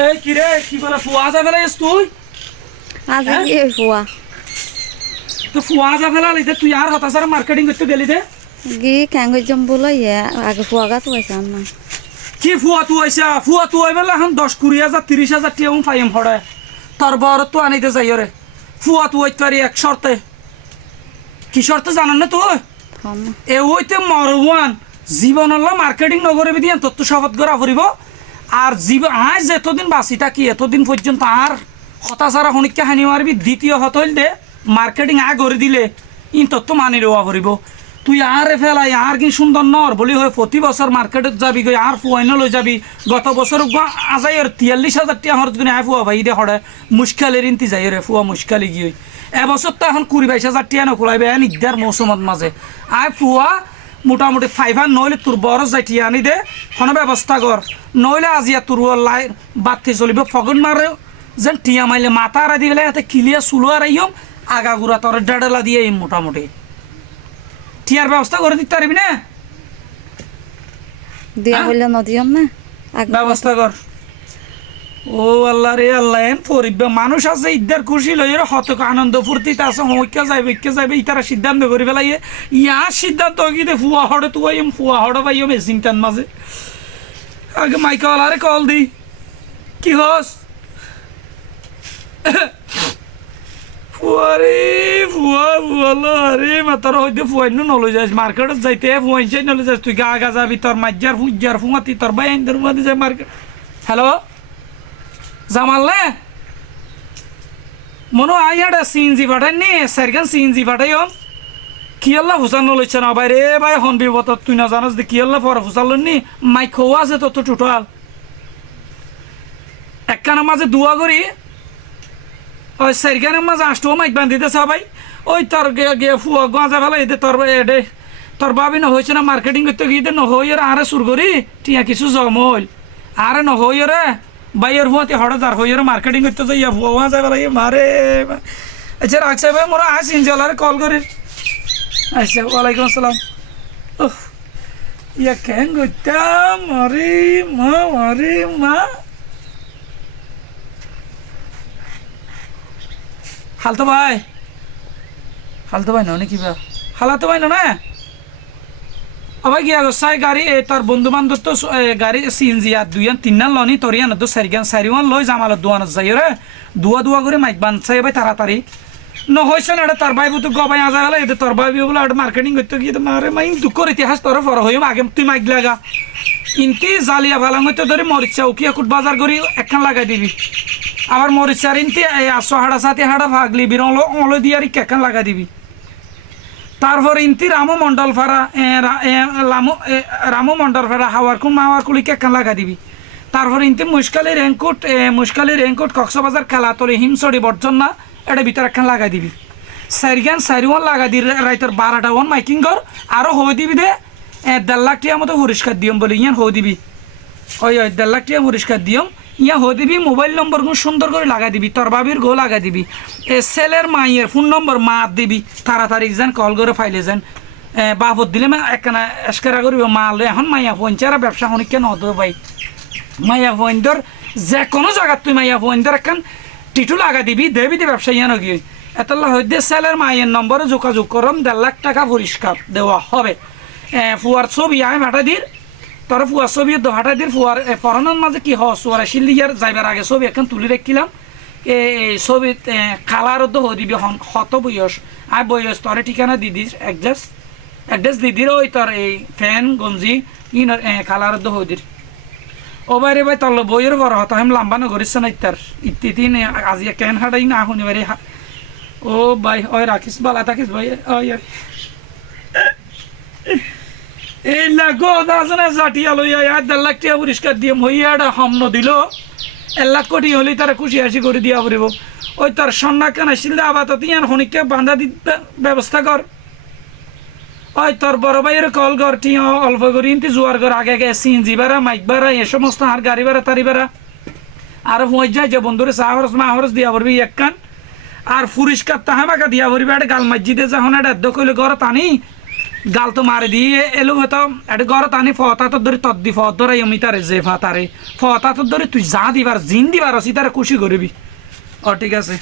এই কি রে কি বলে ফুয়া যা ফেলাইস তুই? আজি হ্যাঁ? কি ফুয়া? তো ফুয়া যা ফেলালি দে তুই আর হতাশার মার্কেটিং করতে গেলি দে। গি ক্যাঙ্গ জম বলো ইয়ে আগে ফুয়া গা তো আছে না। কি ফুয়া তুই আইসা ফুয়া তুই আইবেলা এখন দশ কুড়ি হাজার তিরিশ হাজার টিয়া ফাইম হড়ে। তোর বড় তো আনিতে যাই রে ফুয়া তুই আইতে পারি এক শর্তে। কি শর্তে জানান না তুই? এ ওইতে মরওয়ান। জীবনল্লা মার্কেটিং নগরে দিয়ে তত্ত্ব শপথ করা ফুরিব আর জীব আজ এতদিন বাঁচি থাকি, এতদিন পর্যন্ত আর হতাশারা শনিকা হানি মারবি দ্বিতীয় হত হইল দে মার্কেটিং আ করে দিলে, ইন তত্ত্ব মানি রোয়া ফুরিব তুই আর এ ফেলাই আর কি সুন্দর নর বলি হয় প্রতি বছর মার্কেটত যাবি গই আর ফুয়াইন লৈ যাবি। গত বছর আজাই আর তিয়াল্লিশ হাজার টিয়া হরত গুনে আয় ফুয়া ভাই দে হরে মুশকালের ইন্তি যাই রে ফুয়া মুশকালি গিয়ে। এবছর তো এখন কুড়ি বাইশ হাজার টিয়া নকুলাইবে এন ইকদার মৌসুমত মাঝে আয় ফুয়া মোটামুটি ফাইভ হান নইলে তোর বড় যাই আনি দে। কোনো ব্যবস্থা কর নইলে আজিয়া তোর লাই বাতি চলিব ফগন মারে যেন টিয়া মাইলে মাথা আড়াই দিলে এতে কিলিয়া চুলো আর আইম আগা গুড়া তোর ডেডেলা দিয়ে মোটামুটি। টিয়ার ব্যবস্থা করে দিতে পারবি না? দিয়া? হইলে নদিয়ম না। ব্যবস্থা কর ও আল্লাহ রে আল্লাহ, এন পরিবে মানুষ আছে, ইদ্দার খুশি লই হতক, আনন্দ ফুর্তিতে আছে হইকা যাইবে ইকে যাইবে, ইতারা সিদ্ধান্ত করি পেলাই ইয়ার সিদ্ধান্ত কি দে ফুয়া হড়ে তুই ফুয়া হড়ে পাই এম চিন্তান মাঝে। আগে মাইকা আরে কল দি। কি হস? ফুয়ারে ফুয়া ফুয়ালো আরে মাতার হইতে ফুয়াইন নলৈ যাস, মার্কেটত যাইতে ফুয়াইছে নলৈ যাস, তুই গা গা যাবি, তোর মাজ্জার ফুজ্জার ফুমাতি, তোর বাই আইন মাদি যায় মার্কেট হ্যালো? জামাল নে মনো আই হাড়া সিএনজি পাঠাই নি সারখান সিএনজি পাঠাই হম। কি আল্লাহ হুসান লইছে না ভাই রে ভাই হন বিপদ তুই না জানাস যে কি আল্লাহ পর হুসান লইনি মাইক খোয়া আছে তো তো টোটাল একখানা মাঝে দুয়া করি ওই সারখানের মাঝে আষ্টও মাইক বান্ধিতে সবাই ওই তোর গে- গে ফুয়া গাঁজা ফেলা এতে তোর এডে তোর ভাবি ন হয়েছে না মার্কেটিং করতে গিয়ে ন হই রে আরে সুর করি টিয়া কিছু জম হইল। আরে ন হই রে বাইয়ের ফুয়াতে হড়ে যার হই রে মার্কেটিং করতে যাই ফুয়া গাঁজা ফেলা মারে আচ্ছা রাখছে ভাই মোরা আসিন জলারে কল করি। আচ্ছা ওয়ালাইকুম আসসালাম। উফ, ইয়া কেন করতাম মারে মা মারে মা। হালতো ভাই। হালতো ভাই না কিবা হালাতো ভাই না না? আবার গিয়া গোসাই গাড়ি তোর বন্ধু বান্ধব তো গাড়ি সিএনজি আর দুইয়ান, তিননান লনি তরিয়ান তো চারিগান চারিওয়ান লই জামালত দোয়ানত যাই রে দুয়া দুয়া করে মাইক বানছাই ভাই তাড়াতাড়ি ন না এটা তোর ভাই বুতু গবাই আজা গেলে এটা তোর ভাই বলে এটা মার্কেটিং করতে গিয়ে তো মারে মাই দুঃখর ইতিহাস তোর ফর হইম আগে তুই মাইক লাগা। ইনতি জালিয়া ভালাং হইতে ধরে মরিচা উকিয়া কুট বাজার করি একখান লাগাই দিবি। আবার মরিচার ইনতে আটশো হাড়া সাথে হাড়া ভাগলি বির অলো দিয়ে আর কেখান লাগা দিবি। তারপর ইনতি রামু মন্ডল ফারা এ, রা- এ, লামু এ, রামু মন্ডল ফারা হাওয়ার কুন মাওয়ার কুলি কেখান লাগা দিবি? তারপর ইনতি মুশকালি রেঙ্কুট এ, মুশকালি রেঙ্কুট কক্সবাজার খেলাতলি হিমসড়ি বর্জন না এটা ভিতরে একখান লাগাই দিবি? চারিখান চারিওয়ান লাগা দি রাইতর বারোটা ওয়ান মাইকিং কর আরও হয়ে দিবি দে দেড় লাখ টিয়া মতো পরিষ্কার দিয়ম বলি ইয়ান হয়ে দিবি। ওই ওই দেড় লাখ টিয়া পরিষ্কার দিয়ম। ইয়া হয়ে দিবি, মোবাইল নম্বর সুন্দর করে লাগাই দিবি, তোর বাবির গো লাগাই দিবি। এ সেলের মাইয়ের ফোন নম্বর মা দিবি, তাড়াতাড়ি যেন কল করে ফাইলে যেন। বাপত দিলে মা একখানা এসকারা করিব, মা লই এখন মাইয়া ফোন পঞ্চারা ব্যবসা শনিকে নদ ভাই। মাইয়া পয়েন্টর যে কোনো জায়গাত তুই মাইয়া পয়েন্টর একখান টিটু লাগা দিবি দেবি দি ব্যবসা ইয়ানো গিয়ে এতলা হইতে সেলের মায়ের নম্বরে যোগাযোগ করম, দেড় লাখ টাকা পরিষ্কার দেওয়া হবে। ফুয়ার ছবি আমি ভাটা দির। তোর ফুয়ার ছবি দহাটা দির ফুয়ার পড়ানোর মাঝে কি হ সুয়ার শিল্লি ইয়ার যাইবার আগে ছবি এখন তুলি রাখিলাম এই ছবিত কালারও তো দিবি হন, হত বয়স। আর বয়স, তোরে ঠিকানা দিদিস অ্যাড্রেস অ্যাড্রেস দিদির ওই তোর, এই ফ্যান, গঞ্জি ইন কালারও তো দির ও বাইরে ভাই তল বইয়ের বড় হতো আমি লাম্বা নগরিস না ইত্যার ইত্যাদি আজি কেন হাড়াই না শুনি ও ভাই, ওই রাখিস, বালা থাকিস ভাই ওই। এই লাগো দাসনা জাটিয়া লইয়া আর দেড় লাখ টাকা পরিষ্কার দিয়ে হইয়া একটা হম্ন দিল। এক লাখ কোটি হলে তারা খুশি হাসি করে দিয়া পড়িব ওই তার সন্না কেন আসছিল আবার ইয়ান হনিককে বান্ধা দিতে ব্যবস্থা কর। ওই তোর বড় ভাইয়ের কল কর, টিয়া অল্প করে ইনতি জোয়ার কর, আগে আগে সিএনজি ভাড়া মাইক ভাড়া এ সমস্ত আর গাড়ি ভাড়া তারি ভাড়া আর পৌঁছ যায় যে বন্ধুরে চা হরস, মা হরস দিয়া পড়বি এক কান। আর পরিষ্কার তাহা বাকা দিয়া পড়বি একটা গাল মসজিদে যখন একটা কইলে ঘর টানি গাল তো মারি দিয়ে এলো হয়তো এটা গড় আনি ফতা তো ধরে তদ্দি ফত ধরে আমি তারে যে ফা তারে। ফতা তো ধরে, তুই যা দিবার, জিন দিবার আছি, তারে খুশি করবি। ও ঠিক আছে।